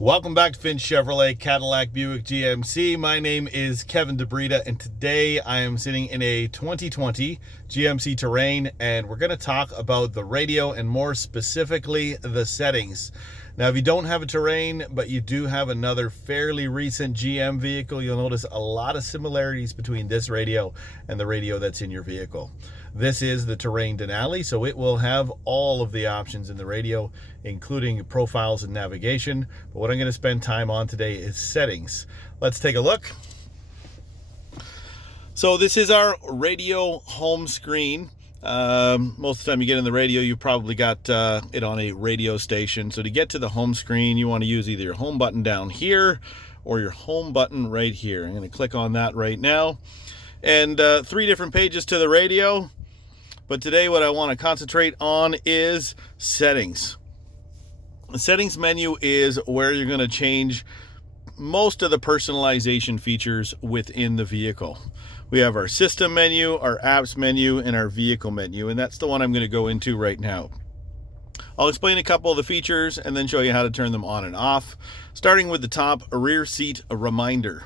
Welcome back to Finn Chevrolet Cadillac Buick GMC. My name is Kevin DeBrita, and today I am sitting in a 2020 GMC Terrain, and we're going to talk about the radio and more specifically the settings. Now, if you don't have a Terrain, but you do have another fairly recent GM vehicle, you'll notice a lot of similarities between this radio and the radio that's in your vehicle. This is the Terran Denali, so it will have all of the options in the radio, including profiles and navigation. But what I'm going to spend time on today is settings. Let's take a look. So this is our radio home screen. Most of the time you get in the radio, you probably got it on a radio station. So to get to the home screen, you want to use either your home button down here or your home button right here. I'm going to click on that right now. And 3 different pages to the radio. But today what I want to concentrate on is settings. The settings menu is where you're going to change most of the personalization features within the vehicle. We have our system menu, our apps menu, and our vehicle menu, and that's the one I'm going to go into right now. I'll explain a couple of the features and then show you how to turn them on and off. Starting with the top, a rear seat reminder.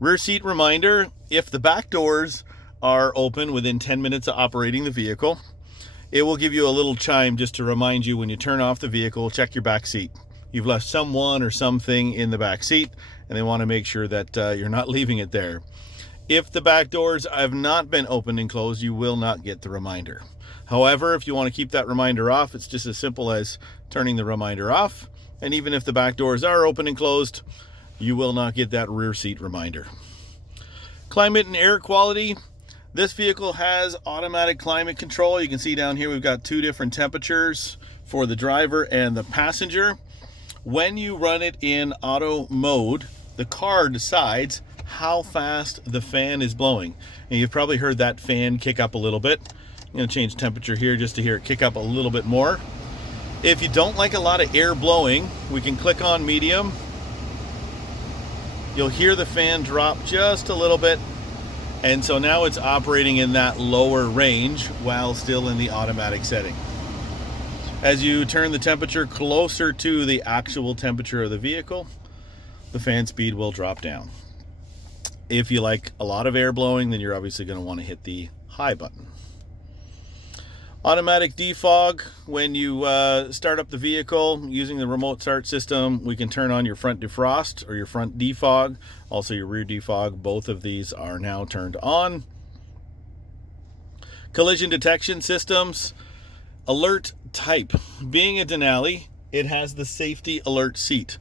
Rear seat reminder, if the back doors are open within 10 minutes of operating the vehicle, it will give you a little chime just to remind you when you turn off the vehicle, check your back seat. You've left someone or something in the back seat, and they want to make sure that you're not leaving it there. If the back doors have not been opened and closed, you will not get the reminder. However, if you want to keep that reminder off, it's just as simple as turning the reminder off. And even if the back doors are open and closed, you will not get that rear seat reminder. Climate and air quality. This vehicle has automatic climate control. You can see down here we've got 2 different temperatures for the driver and the passenger. When you run it in auto mode, the car decides how fast the fan is blowing. And you've probably heard that fan kick up a little bit. I'm going to change temperature here just to hear it kick up a little bit more. If you don't like a lot of air blowing, we can click on medium. You'll hear the fan drop just a little bit. And so now it's operating in that lower range while still in the automatic setting. As you turn the temperature closer to the actual temperature of the vehicle, the fan speed will drop down. If you like a lot of air blowing, then you're obviously going to want to hit the high button. Automatic defog. When you start up the vehicle using the remote start system, we can turn on your front defrost or your front defog, also your rear defog. Both of these are now turned on. Collision detection systems. Alert type. Being a Denali, it has the safety alert seat.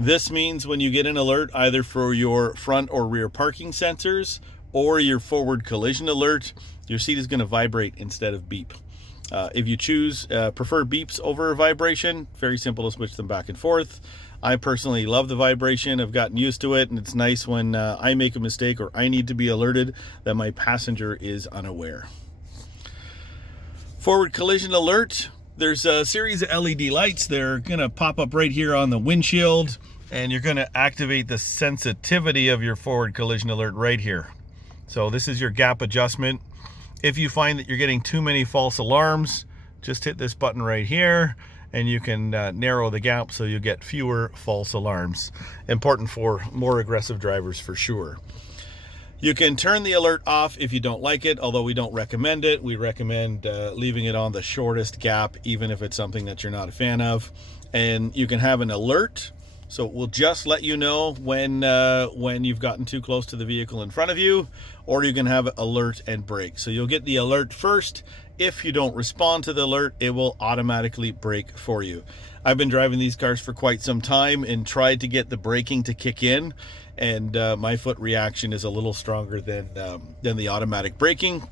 This means when you get an alert either for your front or rear parking sensors or your forward collision alert, your seat is going to vibrate instead of beep. If you prefer beeps over vibration, very simple to switch them back and forth. I personally love the vibration. I've gotten used to it, and it's nice when I make a mistake or I need to be alerted that my passenger is unaware. Forward collision alert. There's a series of LED lights. They're going to pop up right here on the windshield, and you're going to activate the sensitivity of your forward collision alert right here. So this is your gap adjustment. If you find that you're getting too many false alarms, just hit this button right here and you can narrow the gap so you get fewer false alarms. Important for more aggressive drivers for sure. You can turn the alert off if you don't like it, although we don't recommend it. We recommend leaving it on the shortest gap, even if it's something that you're not a fan of. And you can have an alert, so it will just let you know when you've gotten too close to the vehicle in front of you, or you can have alert and brake. So you'll get the alert first. If you don't respond to the alert, it will automatically brake for you. I've been driving these cars for quite some time and tried to get the braking to kick in, and my foot reaction is a little stronger than the automatic braking.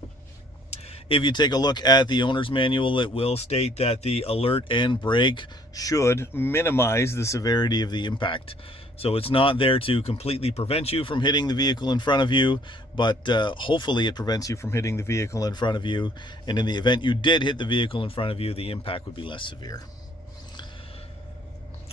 If you take a look at the owner's manual, it will state that the alert and brake should minimize the severity of the impact. So it's not there to completely prevent you from hitting the vehicle in front of you, but hopefully it prevents you from hitting the vehicle in front of you. And in the event you did hit the vehicle in front of you, the impact would be less severe.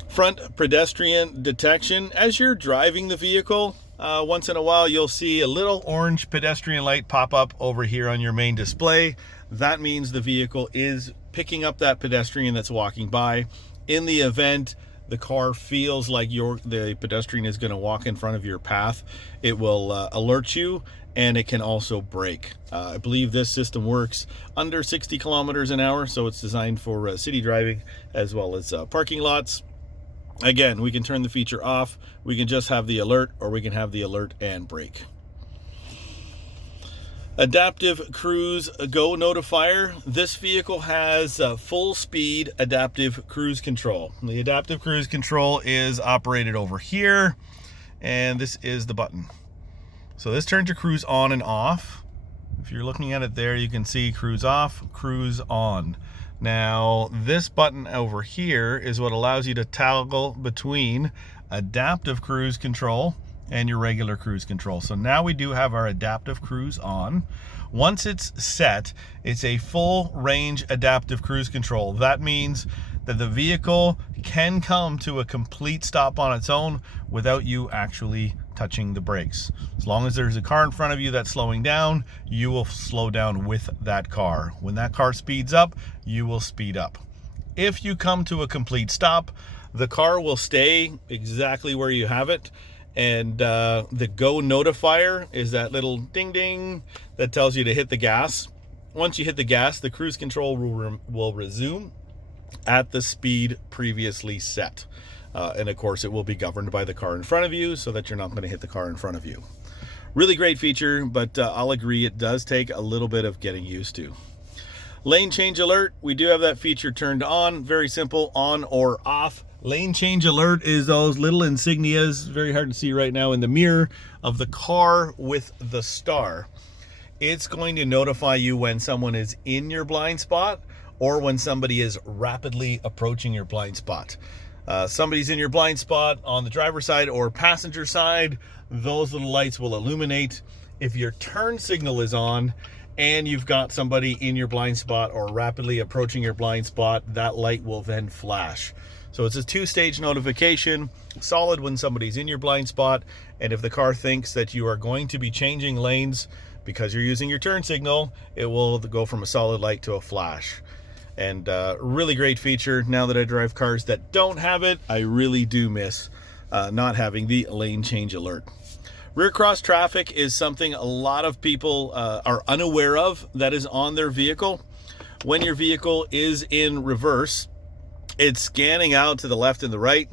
Front pedestrian detection. As you're driving the vehicle, once in a while you'll see a little orange pedestrian light pop up over here on your main display. That means the vehicle is picking up that pedestrian that's walking by. In the event the car feels like the pedestrian is going to walk in front of your path, it will alert you, and it can also brake. I believe this system works under 60 kilometers an hour, so it's designed for city driving as well as parking lots. Again, we can turn the feature off, we can just have the alert, or we can have the alert and brake. Adaptive Cruise Go Notifier. This vehicle has full speed adaptive cruise control. The adaptive cruise control is operated over here, and this is the button. So this turns your cruise on and off. If you're looking at it there, you can see cruise off, cruise on. Now, this button over here is what allows you to toggle between adaptive cruise control and your regular cruise control. So now we do have our adaptive cruise on. Once it's set, it's a full range adaptive cruise control. That means that the vehicle can come to a complete stop on its own without you actually touching the brakes. As long as there's a car in front of you that's slowing down, you will slow down with that car. When that car speeds up, you will speed up. If you come to a complete stop, the car will stay exactly where you have it. And the Go Notifier is that little ding ding that tells you to hit the gas. Once you hit the gas, the cruise control will resume at the speed previously set. And of course, it will be governed by the car in front of you so that you're not going to hit the car in front of you. Really great feature, but I'll agree it does take a little bit of getting used to. Lane change alert, we do have that feature turned on. Very simple, on or off. Lane change alert is those little insignias, very hard to see right now in the mirror, of the car with the star. It's going to notify you when someone is in your blind spot or when somebody is rapidly approaching your blind spot. Somebody's in your blind spot on the driver's side or passenger side, those little lights will illuminate. If your turn signal is on and you've got somebody in your blind spot or rapidly approaching your blind spot, that light will then flash. So it's a two-stage notification, solid when somebody's in your blind spot, and if the car thinks that you are going to be changing lanes because you're using your turn signal, it will go from a solid light to a flash. And really great feature. Now that I drive cars that don't have it, I really do miss not having the lane change alert. Rear cross traffic is something a lot of people are unaware of that is on their vehicle. When your vehicle is in reverse, it's scanning out to the left and the right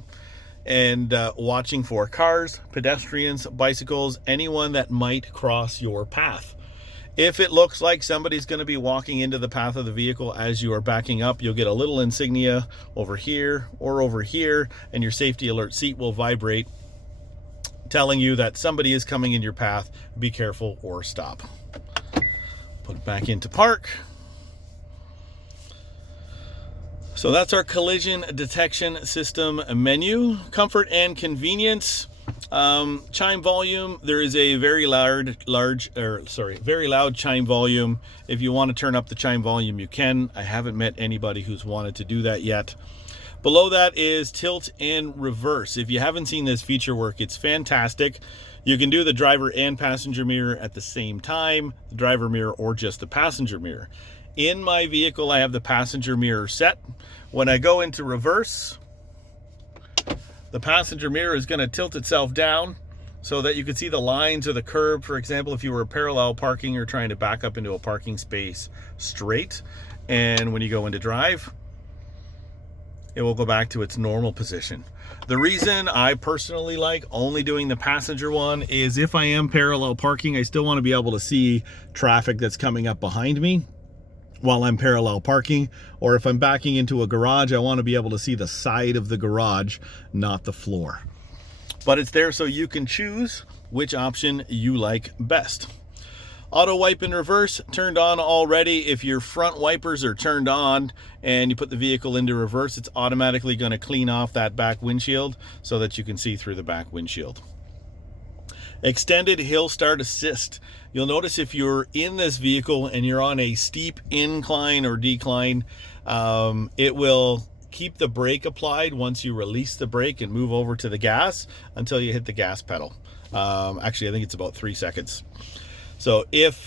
and watching for cars, pedestrians, bicycles, anyone that might cross your path. If it looks like somebody's going to be walking into the path of the vehicle as you are backing up, you'll get a little insignia over here or over here, and your safety alert seat will vibrate, telling you that somebody is coming in your path. Be careful or stop. Put it back into park. So that's our collision detection system menu. Comfort and convenience. Chime volume. There is a very loud chime volume. If you want to turn up the chime volume, you can. I haven't met anybody who's wanted to do that yet. Below that is tilt and reverse. If you haven't seen this feature work, it's fantastic. You can do the driver and passenger mirror at the same time, the driver mirror or just the passenger mirror. In my vehicle, I have the passenger mirror set. When I go into reverse, the passenger mirror is going to tilt itself down so that you can see the lines of the curb. For example, if you were parallel parking or trying to back up into a parking space straight, and when you go into drive, it will go back to its normal position. The reason I personally like only doing the passenger one is if I am parallel parking, I still want to be able to see traffic that's coming up behind me while I'm parallel parking, or if I'm backing into a garage, I want to be able to see the side of the garage, not the floor. But it's there so you can choose which option you like best. Auto wipe in reverse, turned on already. If your front wipers are turned on and you put the vehicle into reverse, it's automatically going to clean off that back windshield so that you can see through the back windshield. Extended hill start assist. You'll notice if you're in this vehicle and you're on a steep incline or decline, it will keep the brake applied once you release the brake and move over to the gas until you hit the gas pedal. Actually, I think it's about 3 seconds. So if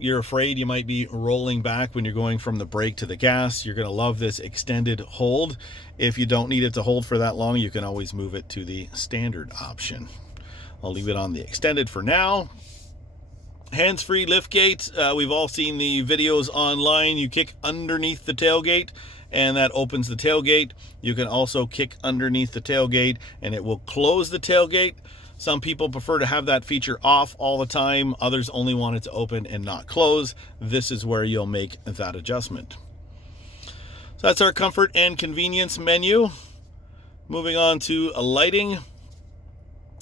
you're afraid you might be rolling back when you're going from the brake to the gas, you're going to love this extended hold. If you don't need it to hold for that long, you can always move it to the standard option. I'll leave it on the extended for now. Hands-free liftgate. We've all seen the videos online. You kick underneath the tailgate and that opens the tailgate. You can also kick underneath the tailgate and it will close the tailgate. Some people prefer to have that feature off all the time. Others only want it to open and not close. This is where you'll make that adjustment. So that's our comfort and convenience menu. Moving on to lighting.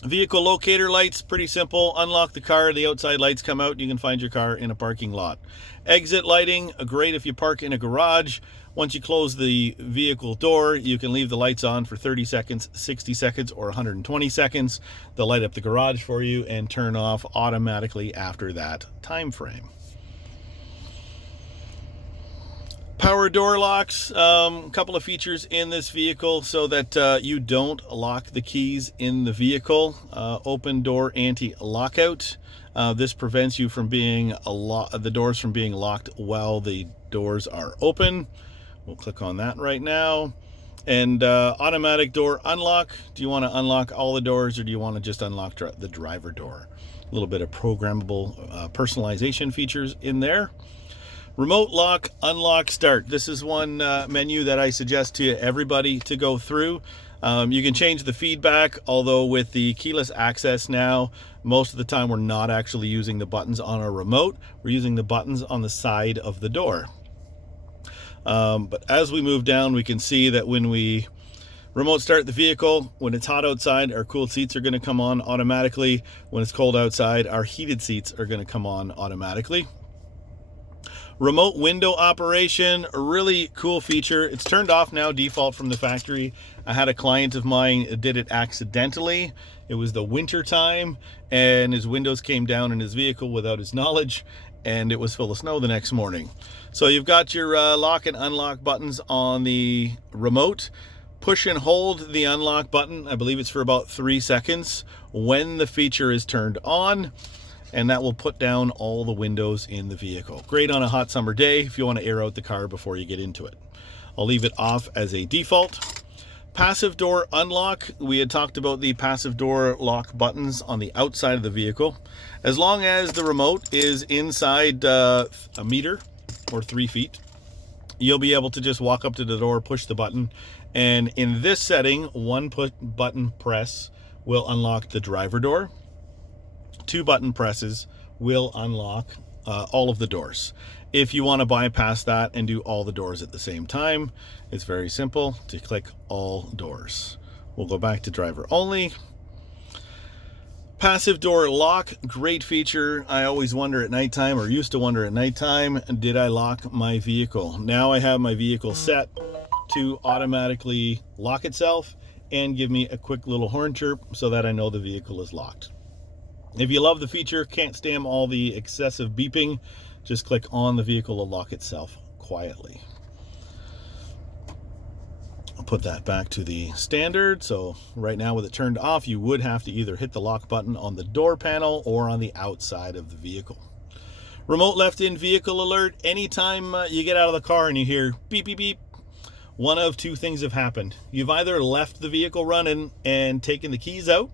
Vehicle locator lights, pretty simple. Unlock the car, the outside lights come out, you can find your car in a parking lot. Exit lighting, great if you park in a garage. Once you close the vehicle door, you can leave the lights on for 30 seconds, 60 seconds, or 120 seconds. They'll light up the garage for you and turn off automatically after that time frame. Power door locks, a couple of features in this vehicle so that you don't lock the keys in the vehicle. Open door anti-lockout. This prevents you from being the doors from being locked while the doors are open. We'll click on that right now. And automatic door unlock. Do you want to unlock all the doors or do you want to just unlock the driver door? A little bit of programmable personalization features in there. Remote lock, unlock, start. This is one menu that I suggest to everybody to go through. You can change the feedback, although with the keyless access now, most of the time we're not actually using the buttons on our remote. We're using the buttons on the side of the door. But as we move down, we can see that when we remote start the vehicle, when it's hot outside, our cooled seats are going to come on automatically. When it's cold outside, our heated seats are going to come on automatically. Remote window operation, a really cool feature. It's turned off now, default from the factory. I had a client of mine did it accidentally. It was the winter time and his windows came down in his vehicle without his knowledge and it was full of snow the next morning. So you've got your lock and unlock buttons on the remote. Push and hold the unlock button. I believe it's for about 3 seconds when the feature is turned on. And that will put down all the windows in the vehicle. Great on a hot summer day if you want to air out the car before you get into it. I'll leave it off as a default. Passive door unlock. We had talked about the passive door lock buttons on the outside of the vehicle. As long as the remote is inside a meter or 3 feet, you'll be able to just walk up to the door, push the button, and in this setting, one button press will unlock the driver door. 2 button presses will unlock all of the doors. If you want to bypass that and do all the doors at the same time, it's very simple to click all doors. We'll go back to driver only. Passive door lock, great feature. I always wonder at nighttime, or used to wonder at nighttime, did I lock my vehicle? Now I have my vehicle set to automatically lock itself and give me a quick little horn chirp so that I know the vehicle is locked. If you love the feature, can't stand all the excessive beeping, just click on the vehicle to lock itself quietly. I'll put that back to the standard. So right now with it turned off, you would have to either hit the lock button on the door panel or on the outside of the vehicle. Remote left in vehicle alert. Anytime you get out of the car and you hear beep, beep, beep, one of 2 things have happened. You've either left the vehicle running and taken the keys out,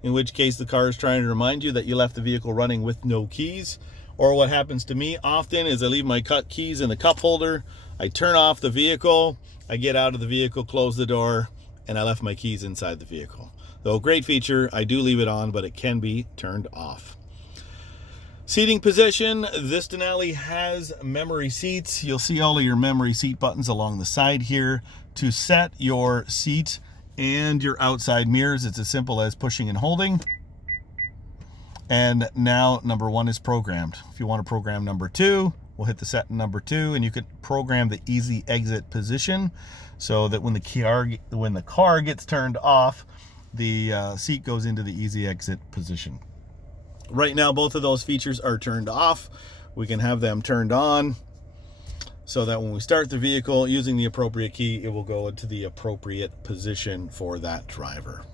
in which case the car is trying to remind you that you left the vehicle running with no keys. Or what happens to me often is I leave my keys in the cup holder, I turn off the vehicle, I get out of the vehicle, close the door, and I left my keys inside the vehicle. So great feature, I do leave it on, but it can be turned off. Seating position, this Denali has memory seats. You'll see all of your memory seat buttons along the side here. To set your seat and your outside mirrors, it's as simple as pushing and holding. And now number 1 is programmed. If you want to program number 2, we'll hit the set number 2 and you can program the easy exit position so that when the car gets turned off, the seat goes into the easy exit position. Right now both of those features are turned off. We can have them turned on so that when we start the vehicle using the appropriate key, it will go into the appropriate position for that driver.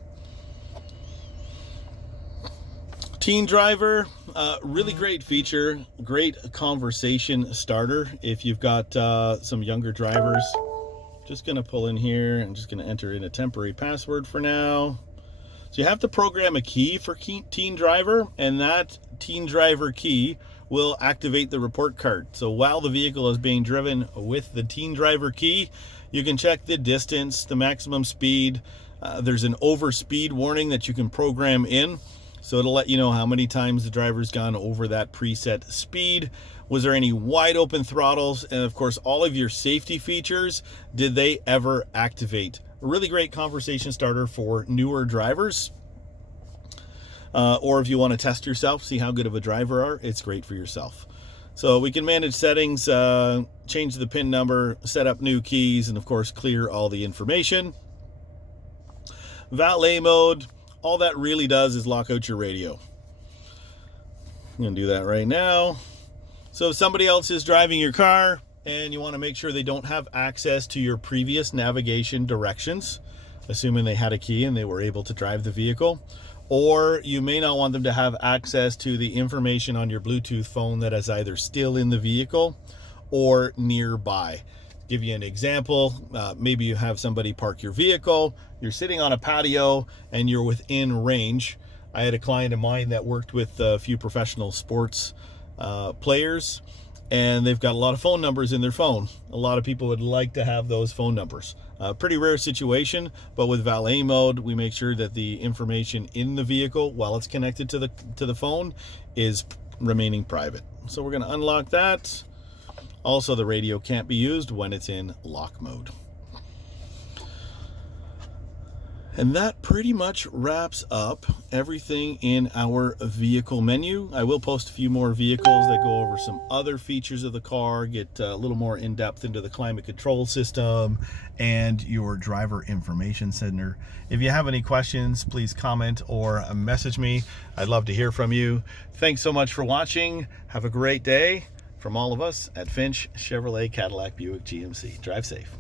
Teen Driver, really great feature, great conversation starter if you've got some younger drivers. Just gonna pull in here and just gonna enter in a temporary password for now. So you have to program a key for Teen Driver, and that Teen Driver key will activate the report card. So while the vehicle is being driven with the Teen Driver key, you can check the distance, the maximum speed. There's an overspeed warning that you can program in. So it'll let you know how many times the driver's gone over that preset speed. Was there any wide open throttles? And of course, all of your safety features, did they ever activate? A really great conversation starter for newer drivers. Or if you want to test yourself, see how good of a driver you are, it's great for yourself. So we can manage settings, change the PIN number, set up new keys, and of course, clear all the information. Valet Mode. All that really does is lock out your radio. I'm going to do that right now. So if somebody else is driving your car and you want to make sure they don't have access to your previous navigation directions, assuming they had a key and they were able to drive the vehicle, or you may not want them to have access to the information on your Bluetooth phone that is either still in the vehicle or nearby. Give you an example, maybe you have somebody park your vehicle, you're sitting on a patio and you're within range. I had a client of mine that worked with a few professional sports players, and they've got a lot of phone numbers in their phone. A lot of people would like to have those phone numbers. Pretty rare situation, but with Valet Mode, we make sure that the information in the vehicle while it's connected to the phone is remaining private. So we're going to unlock that. Also, the radio can't be used when it's in lock mode. And that pretty much wraps up everything in our vehicle menu. I will post a few more vehicles that go over some other features of the car, get a little more in depth into the climate control system and your driver information center. If you have any questions, please comment or message me. I'd love to hear from you. Thanks so much for watching. Have a great day. From all of us at Finch Chevrolet Cadillac Buick GMC. Drive safe.